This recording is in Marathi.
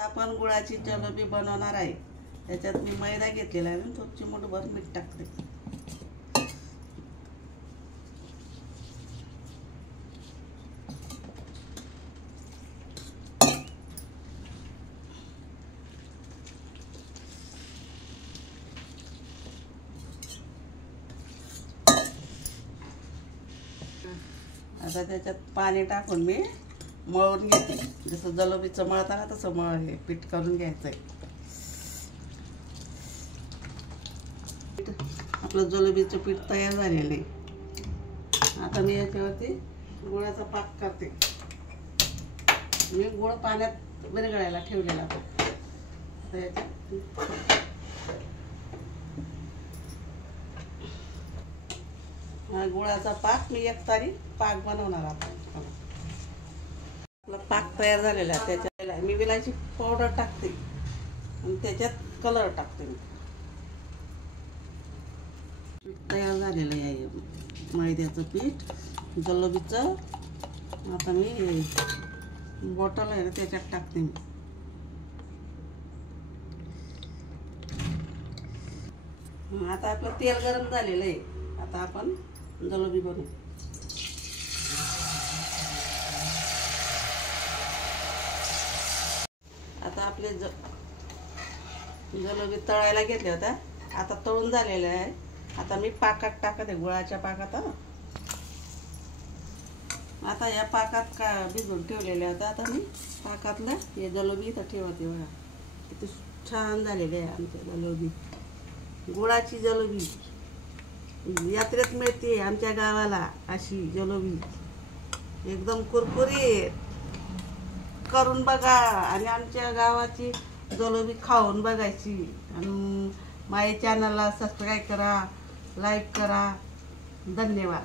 आपण गुळाची जलेबी बनवणार आहे। त्याच्यात मी मैदा घेतलेला आहे आणि तो चिमूटभर मीठ टाकते। आता त्याच्यात पाणी टाकून मी मळून घेते। जसं जलेबीचं मळताना तसं हे पीठ करून घ्यायचंय। आपलं जलेबीचं पीठ तयार झालेलं आहे। आता मी याच्यावरती गुळाचा पाक करते। मी गुळ पाण्यात विरघळायला ठेवलेला होता। गुळाचा पाक मी एक तारी पाक बनवणार आपण। आपला पाक तयार झालेला आहे। त्याच्यात मी विलायची पावडर टाकते आणि त्याच्यात कलर टाकते। तयार झालेलं आहे मैद्याचं पीठ जलेबीचं। आता मी बॉटल आहे ना त्याच्यात टाकते। आता आपलं तेल गरम झालेलं आहे। आता आपण जलेबी बनवू। आता आपले जलेबी तळायला घेतले होत्या। आता तळून झालेले आहे। आता मी पाकात टाकत आहे, गुळाच्या पाकात। आता या पाकात का भिजवून ठेवलेल्या होत्या। आता मी पाकातला हे जलेबी इथं ठेवते। बघा किती छान झालेली आहे आमची जलेबी। गुळाची जलेबी यात्रेत मिळते आमच्या गावाला। अशी जलेबी एकदम कुरकुरीत करून बघा आणि आमच्या गावाची जलेबी खाऊन बघायची। आणि माझ्या चॅनलला सबस्क्राईब करा, लाईक करा। धन्यवाद।